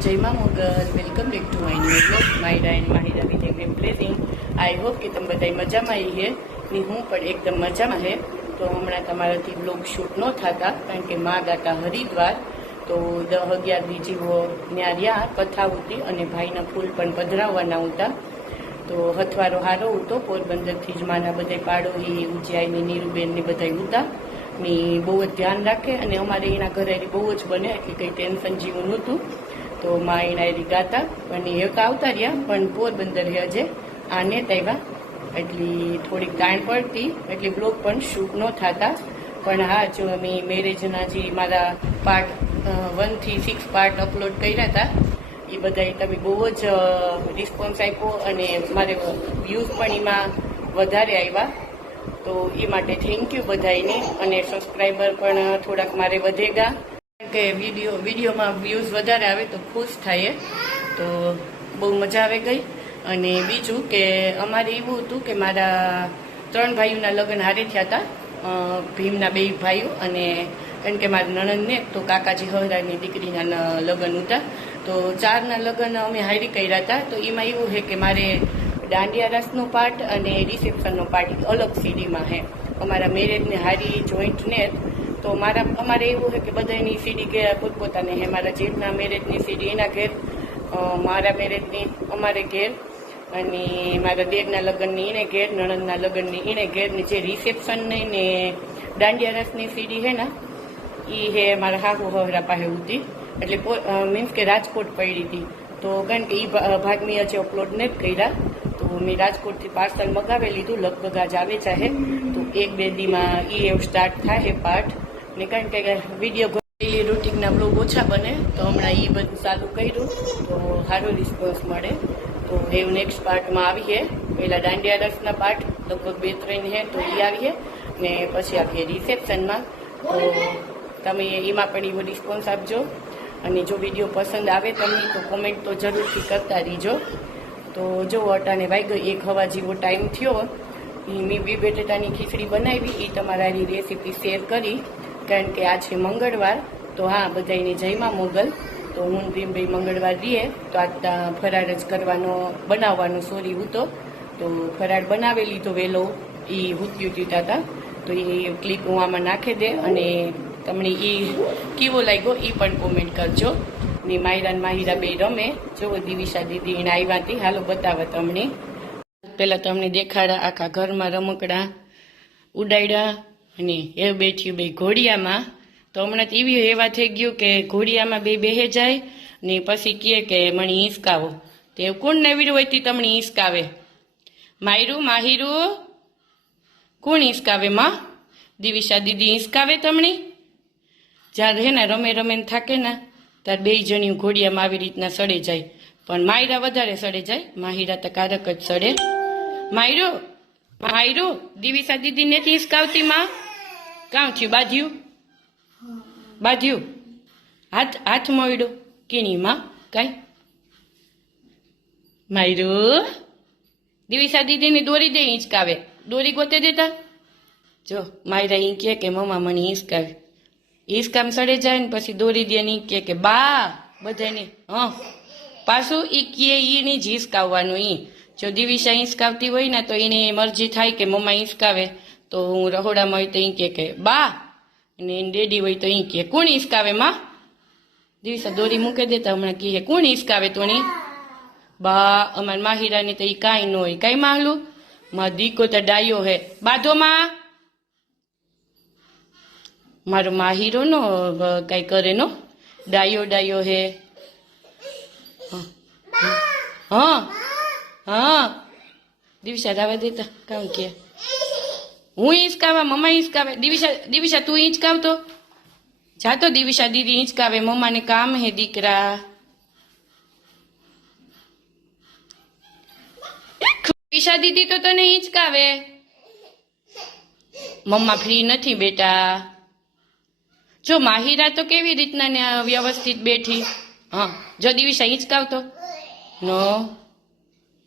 જય માં Mogal, welcome back to my new blog Myra and Mahira with એમ પ્રેઝિંગ. આઈ હોપ કે તમે બધા મજામાં આવી છે ને હું પણ એકદમ મજામાં છે. તો હમણાં તમારાથી બ્લોગ શૂટ ન થતા કારણ કે માં ગાતા હરિદ્વાર તો 10-11 જેવો ત્યાં રહ્યા કથા હતી અને ભાઈના ફૂલ પણ પધરાવવાના હતા. તો હથવારો સારો હતો, પોરબંદરથી જ માના બધા પાડોહી ઉજ્જૈન ને નીરુબેન ને બધા હતા ને બહુ જ ધ્યાન રાખે અને અમારે એના ઘરે બહુ જ બને એટલે કંઈ ટેન્શન જેવું નહોતું. તો માં એના ગાતા અને એક આવતા રહ્યા પણ પોરબંદર હજે આને આવ્યા એટલી થોડીક તાણ પડતી એટલે બ્લોગ પણ શૂટ ન થતા. પણ હા, જો અમે મેરેજના જે મારા પાર્ટ 1 થી 6 પાર્ટ અપલોડ કર્યા હતા એ બધા તમે બહુ જ રિસ્પોન્સ આપ્યો અને મારે વ્યૂઝ પણ એમાં વધારે આવ્યા. તો એ માટે થેન્ક યુ બધાને અને સબસ્ક્રાઈબર પણ થોડાક મારે વધેગા કે વિડીયોમાં વ્યૂઝ વધારે આવે તો ખુશ થાય. તો બહુ મજા આવે ગઈ. અને બીજું કે અમારે એવું હતું કે મારા 3 ભાઈઓના લગ્ન હારે થયા હતા, ભીમના 2 ભાઈઓ અને કારણ કે મારા નણંદને તો કાકાજી હવરાની દીકરીના લગ્ન હતા. તો 4ના લગ્ન અમે હારી કર્યા હતા. તો એમાં એવું છે કે મારે દાંડિયા રાસનો પાર્ટ અને રિસેપ્શનનો પાર્ટ અલગ સીડીમાં છે. અમારા મેરેજને હારી જોઈન્ટને તો અમારે એવું છે કે બધાની સીડી ઘેર પોતપોતાને છે. મારા જેઠના મેરેજની સીડી એના ઘેર, મારા મેરેજની અમારે ઘેર અને મારા દેરના લગ્નની એને ઘેર, નણંદના લગ્નની એને ઘેરની જે રિસેપ્શનની ને દાંડિયા રસની સીડી છે ને એ હે મારા હાહુ હવરા પાસે હતી એટલે મીન્સ કે રાજકોટ પડી હતી. તો કારણ કે એ ભાગ મેં હજી અપલોડ નથી કર્યા તો મેં રાજકોટથી પાર્સલ મગાવી લીધું, લગભગ આજ આવે ચાહે તો 1-2 દીમાં એ એવું સ્ટાર્ટ થાય પાર્ટ ને કારણ કે વિડીયો ડેલી રૂટીનના બ્લોગ ઓછા બને તો હમણાં એ બધું ચાલુ કર્યું તો સારો રિસ્પોન્સ મળે. તો એવું નેક્સ્ટ પાર્ટમાં આવીએ. પહેલાં દાંડિયા રસના પાર્ટ લગભગ 2-3 છે તો એ આવીએ ને પછી આવીએ રિસેપ્શનમાં. તો તમે એમાં પણ એવો રિસ્પોન્સ આપજો અને જો વિડીયો પસંદ આવે તમને તો કોમેન્ટ તો જરૂરથી કરતા રહીજો. તો જો અટાને વાગ્યો 1 વાગ્યા જેવો ટાઈમ થયો. મેં 2 બટેટાની ખીચડી બનાવી એ તમારી રેસીપી શેર કરી કારણ કે આ છે મંગળવાર. તો હા, બધાને જયમાં મોગલ. તો હું ભીમભાઈ મંગળવાર રહીએ તો આ ફરાળ જ બનાવવાનો સોરી હતો તો ફરાળ બનાવી લીધો વહેલો. એ હુત્યું દીધા હતા તો એ ક્લિપ હું આમાં નાખી દે અને તમને એ કેવો લાગ્યો એ પણ કોમેન્ટ કરજો. ને માયરા ને માહિરા 2 રમે. જો દિવિશા દીદી એને આવ્યા હતી, હાલો બતાવો તમને. પહેલાં તમને દેખાડા આખા ઘરમાં રમકડા ઉડાડ્યા અને એ બેઠ્યું 2 ઘોડિયામાં. તો હમણાં એવી એવા થઈ ગયું કે ઘોડિયામાં 2 બેહે જાય ને પછી કહે કે મને હિંચકાવો. તે કોણ નવીરું હોય તે તમને હિંચકાવે? માયરું માહિરું કોણ હિંચકાવે? માં દિવિશા દીદી હિંચકાવે તમને? જ્યારે હે ને રમે થાકે ને ત્યારે 2 જણિયું ઘોડિયામાં આવી રીતના સડે જાય. પણ માયરા વધારે સડે જાય, માહિરા તો કારક જ સડે. માયરું દિવિશા દીદી નથી હિંચકાવતી માં? કાં થયું? બાંધ્યું હાથ મોયડો કેની માં કાંઈ? માયરું દિવિશા દીદીને દોરી દે હિંચકાવે, દોરી ગોતે દેતા. જો માયરા ઈ કહે કે મમ્મા મને હિંચકાવે. હિંચકામ સડે જાય ને પછી દોરી દે ને ઈ કે બા બધાને પાછું ઈ કહે ઈને જ હિંચકાવવાનું. ઈ જો દિવિશા હિંચકાવતી હોય ને તો એને મરજી થાય કે મમ્મા હિંચકાવે તો હું રહોડામાં હોય તો ઈ કે બા અને ડેડી હોય તો ઈ કે કોણ હિંચકાવે માં? દિવિશા દોરી મૂકી દેતા હમણાં કહે કોણ હિંચકાવે તોણી? બા અમાર માહિરાની તો ઈ કાંઈ ન હોય. કાંઈ માંગલું માં દીકો તો ડાયો હે. બાધો માં મારો માહિરો નો કાંઈ કરે નો, ડાયો હે. હા દિવિશા રાવા દેતા કામ કે હું હિંચકાવા મમ્મા હિંચકાવે. દિવિશા તું હિંચકાવતો જાતો. દિવિશા દીદી હિંચકાવે, મમ્માને કામ હે દીકરા. દિવિશા દીદી તો તને હિંચકાવે. મમ્મા ફ્રી નથી બેટા. જો માહિરા તો કેવી રીતના વ્યવસ્થિત બેઠી. હા જો દિવિશા હિંચકાવતો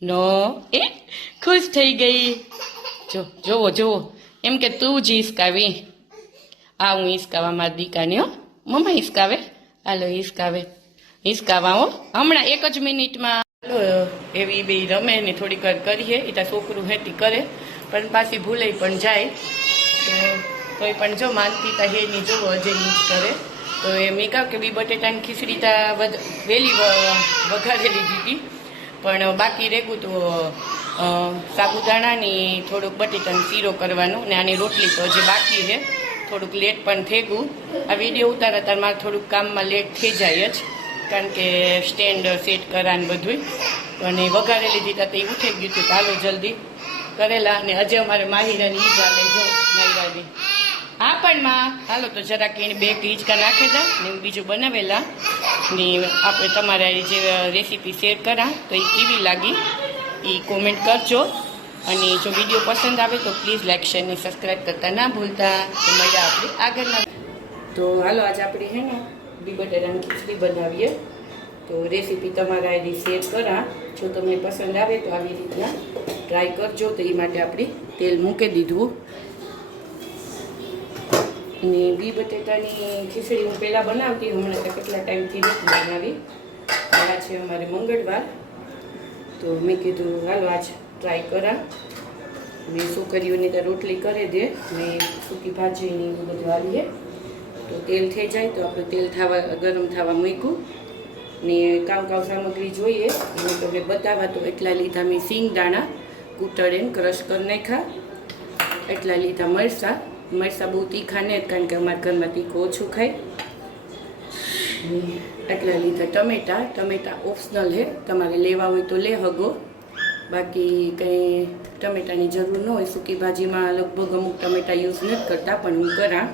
નો એ ખુશ થઈ ગઈ. જોવો એમ કે તું જ હિંચકાવી. આ હું હિંચકાવા મારી દીકાને. હો મમ્મા હિંચકાવે, હાલો હિંચકાવે. હિસકાવા હો હમણાં 1 જ મિનિટમાં એવી બે રમે ને થોડીક વાર કરીએ એ તો છોકરું હેતી કરે પણ પાછી ભૂલે પણ જાય તો તોય પણ જો માનતી તા હેની જો અજય જ કરે તો એ મેં કહ્યું કે બી બટેટાની ખીચડી તા વહેલી વઘારેલી દીધી પણ બાકી રેગું તો સાબુદાણાની થોડુંક બટેટાનો શીરો કરવાનો ને આની રોટલી તો જે બાકી છે થોડુંક લેટ પણ થઈ ગયું આ વિડીયો ઉતારતા મારે થોડુંક કામમાં લેટ થઈ જાય જ કારણ કે સ્ટેન્ડ સેટ કરાને બધું અને વઘારેલી દીધા તો એ ઉઠી ગયું હતું ચાલો જલ્દી કરેલા અને હજે અમારે માહિરાની ઈજ આવે જો માહિરાની હા પણ માં હાલો તો જરાક એને 2 હિંચકા નાખેલા ને બીજું બનાવેલા ને આપણે તમારે જે રેસીપી શેર કરા તો એ કેવી લાગી એ કોમેન્ટ કરજો અને જો વિડીયો પસંદ આવે તો પ્લીઝ લાઈક શેર અને સબસ્ક્રાઈબ કરતા ના ભૂલતા તો મળ્યા આપણે આગળના તો હાલો આજે આપણે હે ને બી બટેટાની ખીચડી બનાવીએ તો રેસીપી તમારા આઈડી શેર કરા જો તમને પસંદ આવે તો આવી રીતના ટ્રાય કરજો તો એ માટે આપણે તેલ મૂકી દીધું અને બી બટેટાની ખીચડી હું પહેલાં બનાવતી હમણાં તો કેટલા ટાઈમથી નથી બનાવી આ છે અમારે મંગળવાર તો મેં કીધું હાલો આજ ટ્રાય કરા મેં છોકરીઓની તો રોટલી કરે દે ને સૂકી ભાજીની એવું બધું આવીએ તો તેલ થઈ જાય તો આપણે તેલ ગરમ થવા મૂક્યું ને કામ સામગ્રી જોઈએ એને તમને બતાવવા તો એટલા લીધા મેં સિંગદાણા કૂટળીને ક્રશ કરી નાખ્યા એટલા લીધા મરચાં બહુ તીખા નહીં કારણ કે અમારા ઘરમાં તીખું ઓછું ખાય એટલા લીધા ટમેટા ઓપ્શનલ છે તમારે લેવા હોય તો લે હગો બાકી કંઈ ટમેટાની જરૂર ન હોય સૂકી ભાજીમાં લગભગ અમુક ટમેટા યુઝ નથી કરતા પણ હું કરા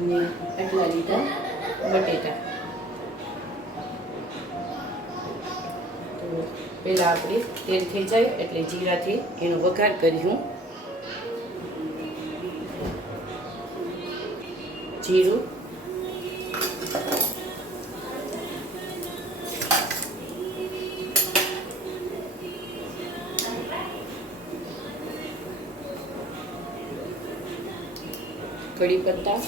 અને એટલા લીધા બટેટા તો પહેલાં આપણે તેલ થઈ જાય એટલે જીરાથી એનો વઘાર કર્યું જીરું કડી પત્તા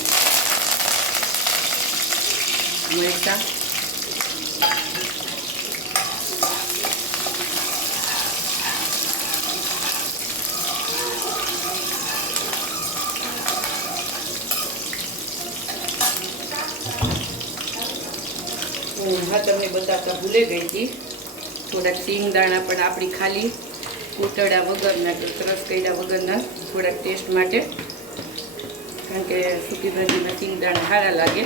મરચાં હા તમને બતાવતા ભૂલે ગઈ હતી થોડાક સિંગદાણા પણ આપણી ખાલી કૂટડા વગરના કે ક્રશ કર્યા વગરના થોડાક ટેસ્ટ માટે કારણ કે સૂકી ભાજીમાં સિંગદાણા સારા લાગે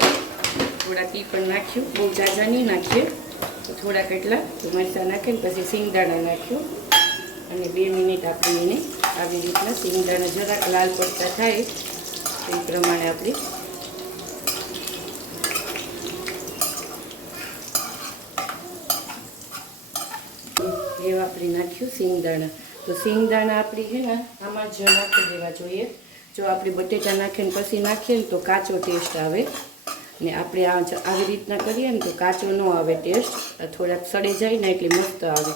થોડાક ઈ પણ નાખ્યું બહુ ઝાઝા નહીં નાખીએ તો થોડાક એટલા તો મરચાં નાખીને પછી સિંગદાણા નાખ્યું અને 2 મિનિટ આપણે એને આવી રીતના સિંગદાણા જરાક લાલ પડતા થાય એ પ્રમાણે આપણે એ વાપરી નાખ્યું સિંગદાણા તો સિંગદાણા આપણી છે ને આમાં જ નાખી દેવા જોઈએ જો આપણે બટેટા નાખીને પછી નાખીએ ને તો કાચો ટેસ્ટ આવે ને આપણે આવી રીતના કરીએ ને તો કાચો ન આવે ટેસ્ટ થોડાક સડી જાય ને એટલે મસ્ત આવે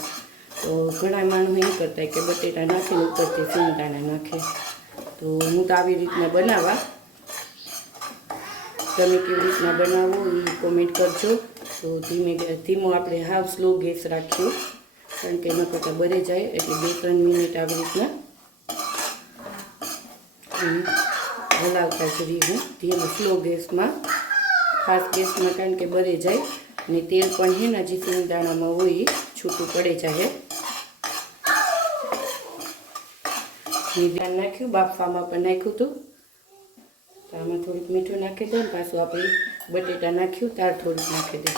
તો ઘણા માણસો એમ કરતા કે બટેટા નાખીને ઉપરથી સિંગદાણા નાખે તો હું તો આવી રીતના બનાવવા તમે કેવી રીતના બનાવો એ કોમેન્ટ કરજો તો ધીમો આપણે હાવ સ્લો ગેસ રાખ્યો કારણ કે એના કરતાં બળી જાય એટલે 2-3 મિનિટ આવી રીતના હલાવતા જ રહીશું ધીમો સ્લો ગેસમાં ફાસ્ટ ગેસમાં કારણ કે બળી જાય અને તેલ પણ છે ને હજી સિંગદાણામાં હોય છૂટું પડે જાય ધ્યાન નાખ્યું બાફવામાં પણ નાખ્યું હતું તો આમાં થોડુંક મીઠું નાખી દે ને પાછું આપણે બટેટા નાખ્યું તાર થોડુંક નાખી દે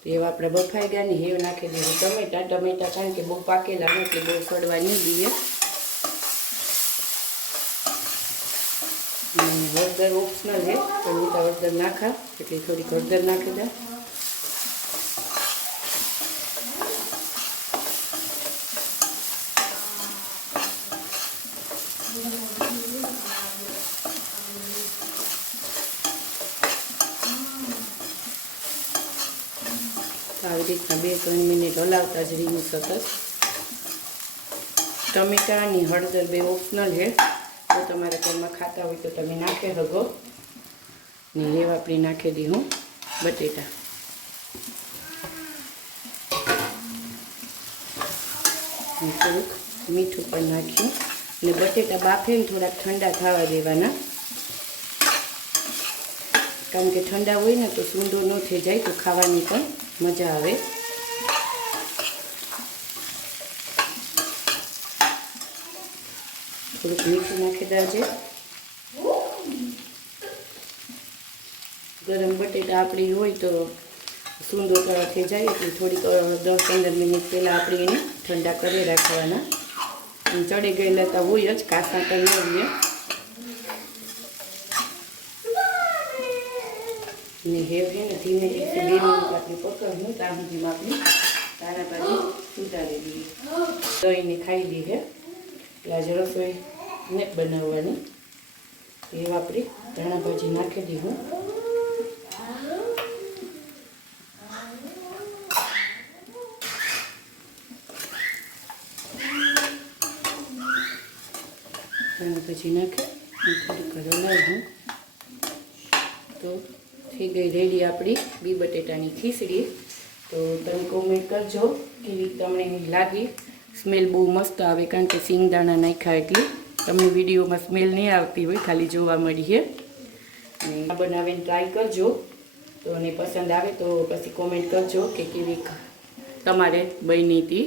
તો એવા આપણે બફાઈ ગયા ને હેવ નાખી દીધું ટમેટા કારણ કે બહુ પાકેલા હોય એટલે બહુ સડવા નહીં દઈએ હળદર ઓપ્શનલ છે પણ હું તો હળદર નાખા એટલે થોડીક હળદર નાખી દે આવી રીતના 2-3 મિનિટ હલાવતા જ રહીશું સતત ટમેટા અને હળદર બે ઓપ્શનલ છે તો તમારા ઘરમાં ખાતા હોય તો તમે નાખી શકો ને એ આપણી નાખી દઉં બટેટા અને થોડુંક મીઠું પણ નાખ્યું અને બટેટા બાફીને થોડાક ઠંડા થવા દેવાના, કારણ કે ઠંડા હોય ને તો સૂંદો ન થઈ જાય તો ખાવાની પણ મજા આવે. થોડુંક મીઠું નાખી દેજે. ગરમ બટેટા આપણી હોય તો સૂંદો થઈ જાય એટલે થોડીક 10-15 મિનિટ પહેલાં આપણે એને ઠંડા કરી રાખવાના. ચડી ગયેલા તો હોય જ, કાસા તો ન હોય. ને હેવ છે ને ધીમે ધીમે 2 મિનિટ આપણે પકડવું, ત્યાં સુધીમાં આપણે તારા ભાજી ઉતારી દઈએ. દહીંને ખાઈ દઈએ એટલે આજે રસોઈ ને બનાવવાની. એ આપણે ધાણા ભાજી નાખી દઈશું. ધાણા ભાજી નાખે થોડીક હલાવું તો થઈ ગઈ રેડી આપણી બી બટેટાની ખીચડી. તો તમે કોમેન્ટ કરજો કેવી તમને લાગી. સ્મેલ બહુ મસ્ત આવે, કારણ કે સિંગદાણા નાખ્યા એટલે તમને વિડીયોમાં સ્મેલ નહીં આવતી હોય, ખાલી જોવા મળી છે. અને બનાવીને ટ્રાય કરજો, તો અને પસંદ આવે તો પછી કોમેન્ટ કરજો કે કેવી તમારે બની હતી.